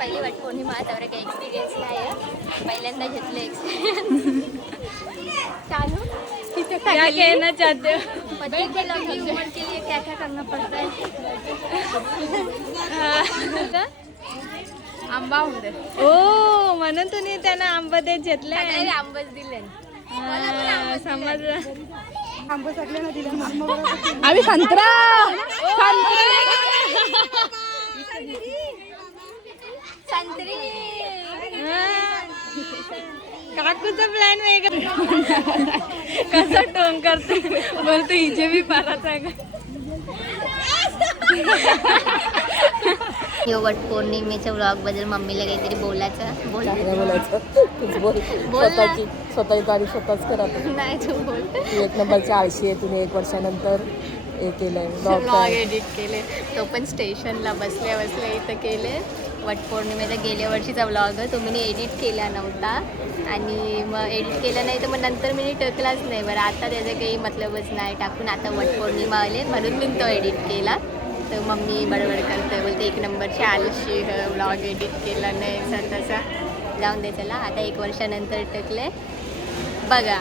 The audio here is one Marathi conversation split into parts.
पहिली वटपौर्णिमा त्यावर काही एक्सपिरियन्स नाही पहिल्यांदा घेतले एक्सपिरियन्स चालू क्या कहना चाहते हो पति के लंबी उम्र के लिए क्या क्या करना पड़ता है आंबा होते ओ म्हणून तुम्ही त्यांना आंबा देत घेतले आंबाच दिले समजलं आंबा सगळ्यांना दिले आम्ही संत्रा संत्री काकूचा प्लॅन वेगळा कसा टोन करते बोलतो हिचे बी पाराचा आहे का यो वट पौर्णिमेच्या व्लॉग बद्दल मम्मीला काहीतरी बोलायचं स्वतःची तारीख स्वतःच करा नाही तू बोल तू एक नंबरची आळशी आहे. तुम्ही 1 वर्षानंतर हे केलंय व्लॉग एडिट केले तो पण स्टेशनला बसल्या बसल्या इथं केले. वटपौर्णिमेचा गेल्या वर्षीचा व्लॉग तो मी एडिट केला नव्हता आणि मग एडिट केलं नाही तर मग नंतर मी टाकलाच नाही. बरं आता त्याचं काही मतलबच नाही टाकून आता वटपौर्णिमा आले म्हणून मी तो एडिट केला. तर मम्मी बडबड करते बोलते 1 नंबरची आळशी व्लॉग एडिट केला नाही असा तसा जाऊन दे चला आता 1 वर्षानंतर टाकले बघा.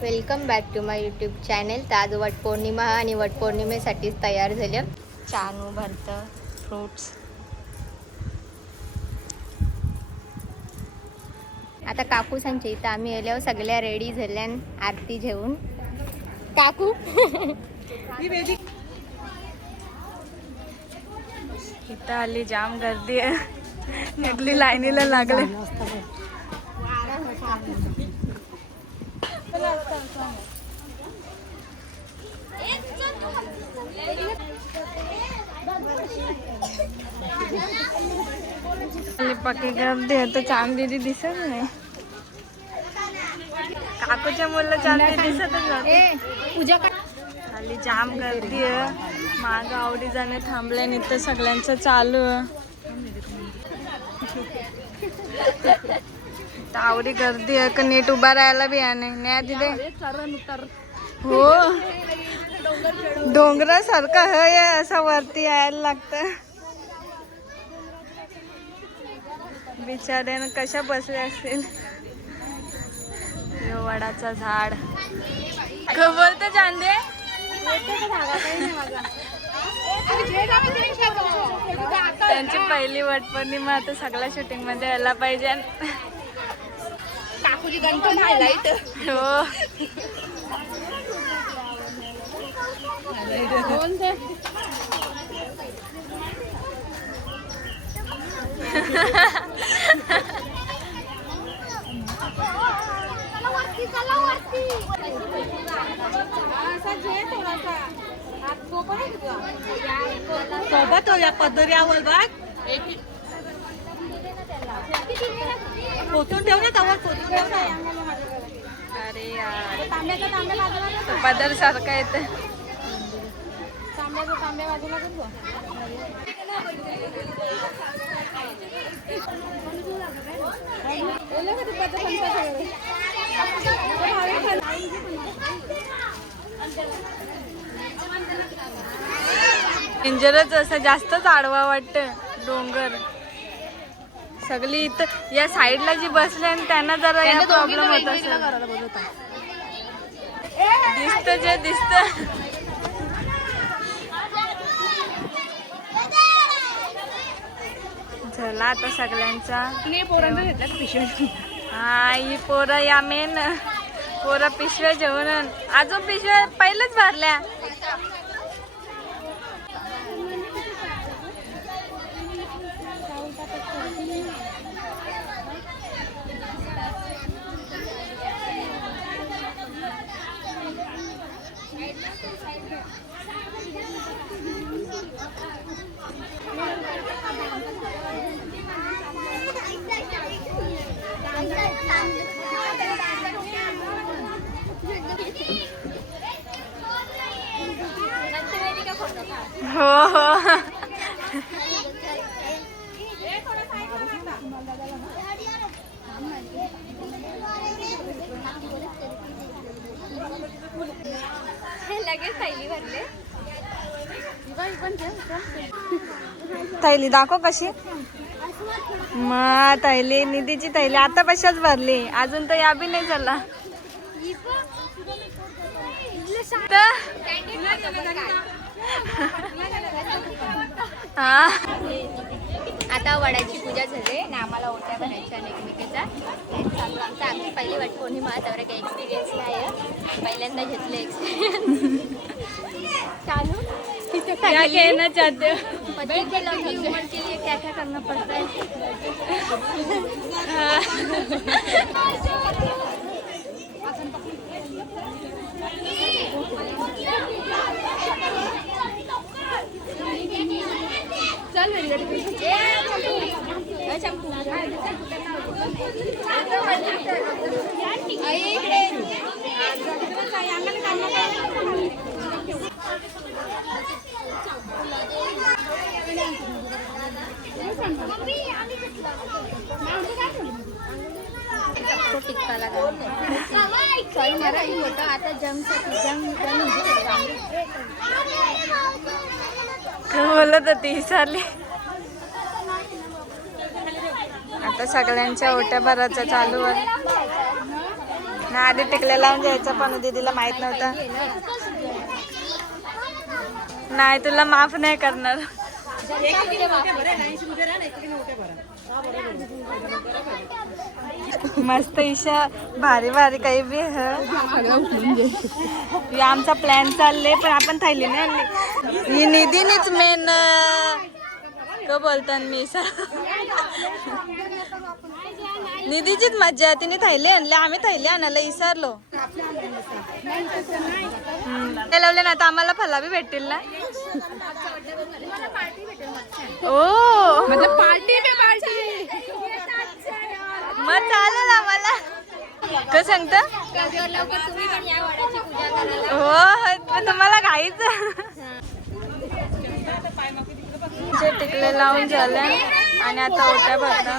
Welcome back to my YouTube channel. तर आज वटपौर्णिमा आणि वटपौर्णिमेसाठीच तयार झालं. चानू भरतं फ्रूट्स. आता काकू सांगते इथं आम्ही आल्यावर सगळ्या रेडी झाल्या आरती घेऊन. काकू इथं आली जाम गर्दी आहे सगळी लाईनीला लागले. पक्की गर्दी आहे तर चांदीदी दिसत नाही. काकूच्या मुलं चांदी दिसतच नाही. पूजा खाली जाम गर्दी आहे. माझं आवडी जाणे थांबले नाही तर सगळ्यांचं चालू आहे. आवडी गर्दी आहे का नीट उभा राहायला बी आहे नाही तिथे. हो डोंगरासारखं आहे असं वरती यायला लागतं. बिचाऱ्यानं कशा बसले असतील. वडाचं झाड बोलतं चांदे. त्यांची पहिली वटपौर्णिमा आता सगळ्या शूटिंग मध्ये यायला पाहिजे. काकूची गणपती हायलाइट हो सोबत या पदर्यावर बघ पोचून ठेव ना त्यावर पोचून ठेव ना. अरे यार पदर सारखा येते. तांब्या बाजूला डेंजरच असं जास्तच आडवा वाटतं डोंगर. सगळी इथं या साईडला जी बसले आणि त्यांना जरा या प्रॉब्लेम होत असेल. दिसत जे दिसत. झाला आता सगळ्यांचा. हा ही पोरं या मेन पोरं पिशव्या जेवण अजून पिशव्या पहिलेच भरल्या. हो हो लगेच थैली भरले. थैली दाखव कशी. मग थैली, निधीची थैली आता कशाच भरली, अजून तर या बी नाही झाला. हा आता वडाची पूजा झाली ना, आम्हाला ओट्या भरायच्या एकमेकीचा चालू. आमची पहिली वटपौर्णिमा, त्यावर काही एक्सपिरियन्स नाही, पहिल्यांदा घेतले एक्सपिरियन्स. चालू क्या कहना चाहते हो? पति के लंबी उम्र के लिए क्या क्या करना पड़ता है. चल टिक्का लगा. सॉरी मराठी होतं आता. जमसाठी बोलत होती विसरली. आता सगळ्यांच्या ओट्या भरायचं चालू आहे ना. आधी टिकल्या लावून जायचं, पण दीदीला माहित नव्हतं. नाही, तुला माफ नाही करणार. मस्त ईशा, भारी भारी काही बी हे आमचा प्लॅन चालले, पण आपण थैली नाही आणली. ही निधीनीच मेन क बोलतात मी निधीचीच मज्जा. तिने थैली आणली, आम्ही थैली आणायला विसरलो. ते लावले ना, आता आम्हाला फला बी भेटतील ना. ओ मतलब पार्टी पे पार्टी. मग चालेल आम्हाला. काय सांगता? हो, तुम्हाला घाईच. टिकले लावून झाले आणि आता ओट्या भरता.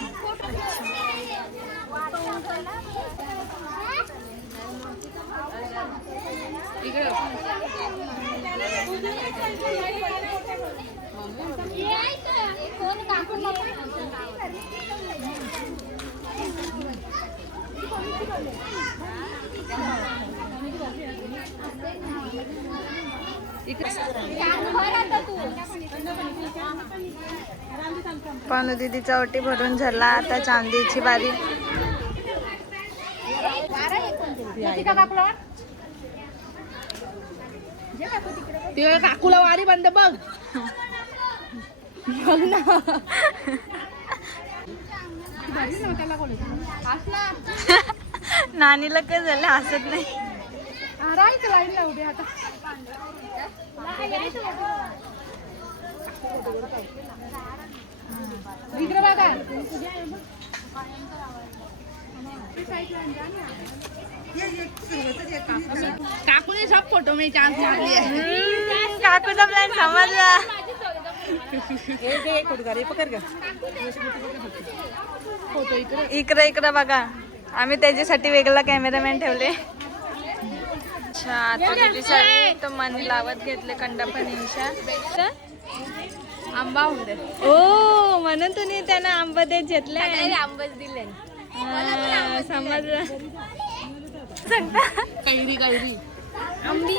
पण दीदीचा ओटी भरून झाला, आता चांदीची बारी. काकूला वारी बंद बघ. नानीला काय झालं, हसत नाही. काकूने सब फोटो में चांस मार लिया. काकूचा प्लॅन समजला. इकडे इकडे बघा, आम्ही त्याच्यासाठी वेगळा कॅमेरामॅन ठेवले. अच्छा, आता दीदीसाठी तर मन लावत घेतले कंडापणींच्या. आंबा होते. ओ म्हणून तुम्ही त्यांना आंबा देत घेतले. आंबच दिले. समजलं. कैरी कैरी आंबी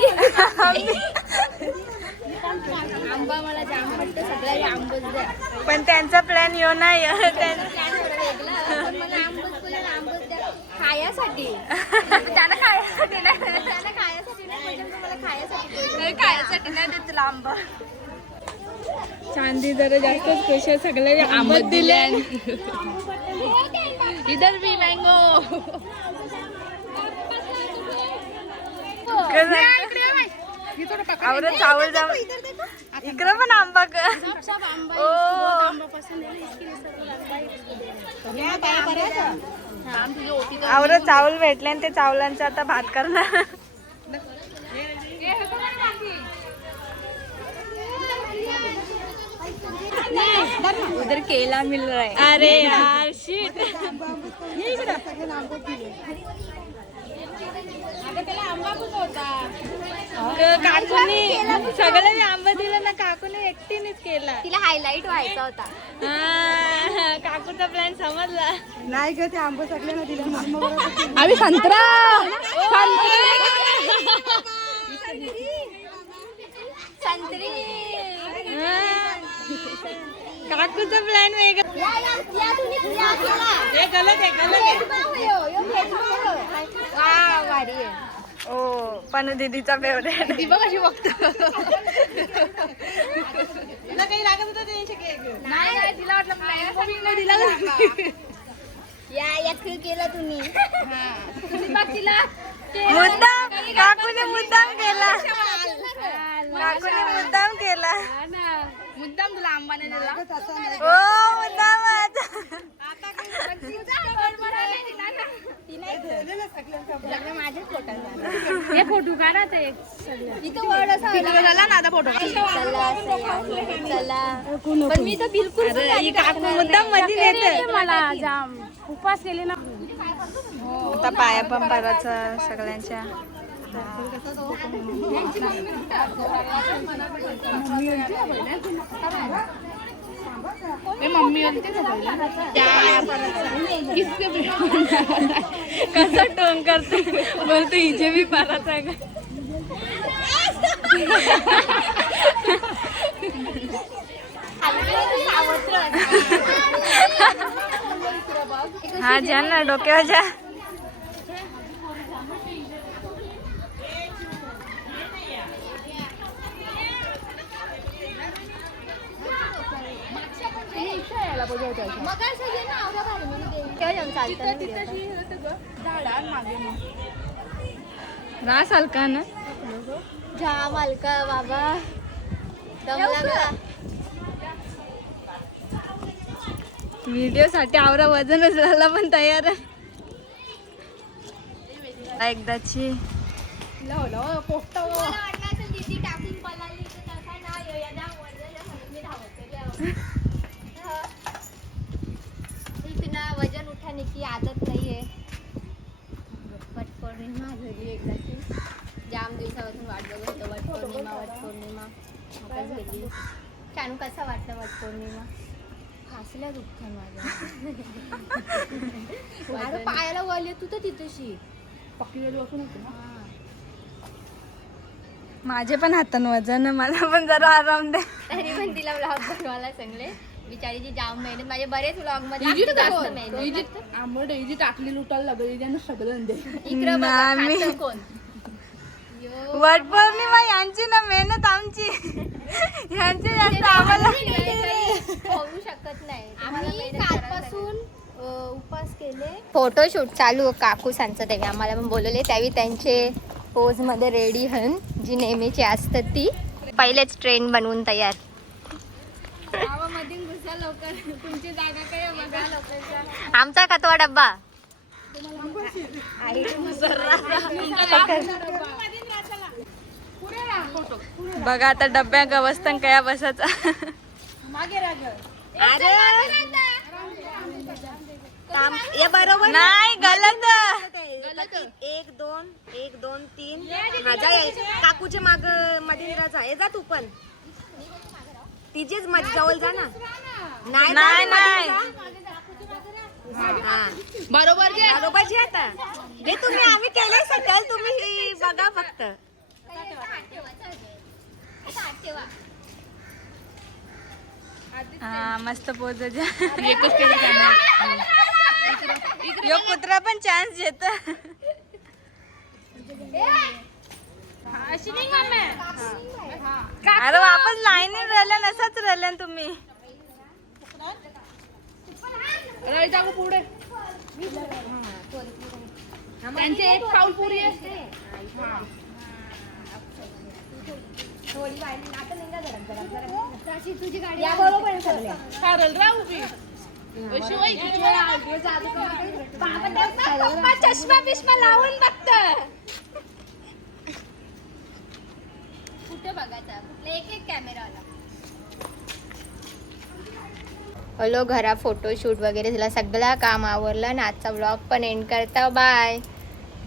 आंबा मला जाम वाटतं, सगळ्या आंबच द्या. पण त्यांचा प्लॅन येऊ नाही. मला आंबच बोला, आंबच द्या खायासाठी. त्यांना खायासाठी नाही, त्यांना खायासाठी नाही म्हणजे मला खायासाठी. खायसाठी नाही देत तुला आंबा. चांदी जरा जास्तच खुश आहे, सगळे आंबट दिले. इधर भी मँगो. आवरत चावल जाव इकडं पण आंबा. ओ आवरत चावल भेटले आणि ते चावलांचं आता भात करणार. उधर केला मिल रहा है. अरे यार शिट. काकूने सगळं मी आंबा दिला ना, काकूने एकटीनेच केला. तिला हायलाइट व्हायचा होता. काकूचा प्लॅन समजला नाही ग ते आंबे सगळे ना दिले. आम्ही संत्रा संत्री. काकूचा प्लॅन वेगळा. ओ पनू दीदीचा फेवरेट. ती बघ अशी बघतो. या केलं तुम्ही. मुद्दाम काकूने मुद्दाम केला. काकूने मुद्दाम केला. मुद्दाम तुला आंबाने दिला. ओ मुद्दामच. हे फोटो काढा ते इथं वड झाला ना. आता फोटो चला. पण मी तर बिलकुल ही काकू मुद्दाम मध्ये येते. मला जाम उपास केले ना. आता पाया पण पडायचा सगळ्यांच्या. मम्मी कसं टोन करते बोलतो हिचे बी पाराचा आहे का. हा ज्या ना डोक्यावर जा. रास हलका ना. जाम हलका बाबा. दमला. व्हिडिओ साठी आवरा वजनच झाला पण तयार आहे. एकदाची वजन उठाने की आदत नाहीये. वटपौर्णिमा झाली एकदाची. जाम दिवसापासून वाट बघत होतो. वटपौर्णिमा आता झाली. चानू कसा वाटला वटपौर्णिमा? हसल्या दुःखान माझ्या पायाला वळले. तू तर तिथेशी पकडली बसून होती ना. माझे पण हातान वजन, मला पण जरा आराम दे. तरी पण तिला व्लॉग बनवायला सांगले. बिचारीची जाम मेहनत. माझे बरेच व्लॉग मध्ये जास्त मेहनत. आंबट इजी टाकली लुटायला लागली सगळं दे. इकडे बघा खातं कोण. वटपौर्णिमा यांची ना मेहनत आमची. यांची जास्त आम्हाला होऊ शकत नाही. आम्ही कालपासून उपास केले. फोटोशूट चालू काकू सांगत तेव्हा आम्हाला पण बोलवले. त्यावेळी त्यांचे पोज मध्ये रेडी हन जी नेहमीची असतात ती. पहिलेच ट्रेन बनवून तयार. आमचा कतवा डब्बा. बघा आता डब्या गवस्तान कया बसाचा. बरोबर नाही गलत. 1 2 3 काकूचे माग मध्ये आहे. जा तू पण तिचेच माझ्या जवळ जा ना. नाही नाही बरोबर जे आता हे तुम्ही आम्ही केलंय सगळं. तुम्ही बघा फक्त. हा मस्त पोच. यो कुत्रा पण चान्स देत. अरे वापस लाईन राहिल्या नसाच राहिल्या तुम्ही. पुढे त्यांचे एक पाऊल पुरी असते. तुझी गाडी बरोबर सगळ्या चष्मा बिष्मा लावून बघत. कुठे बघायचा? कुठला एक कॅमेरा आला. हॅलो घरा फोटोशूट वगैरे झाला, सगळा काम आवरलं आणि आजचा व्लॉग पण एंड करता. बाय.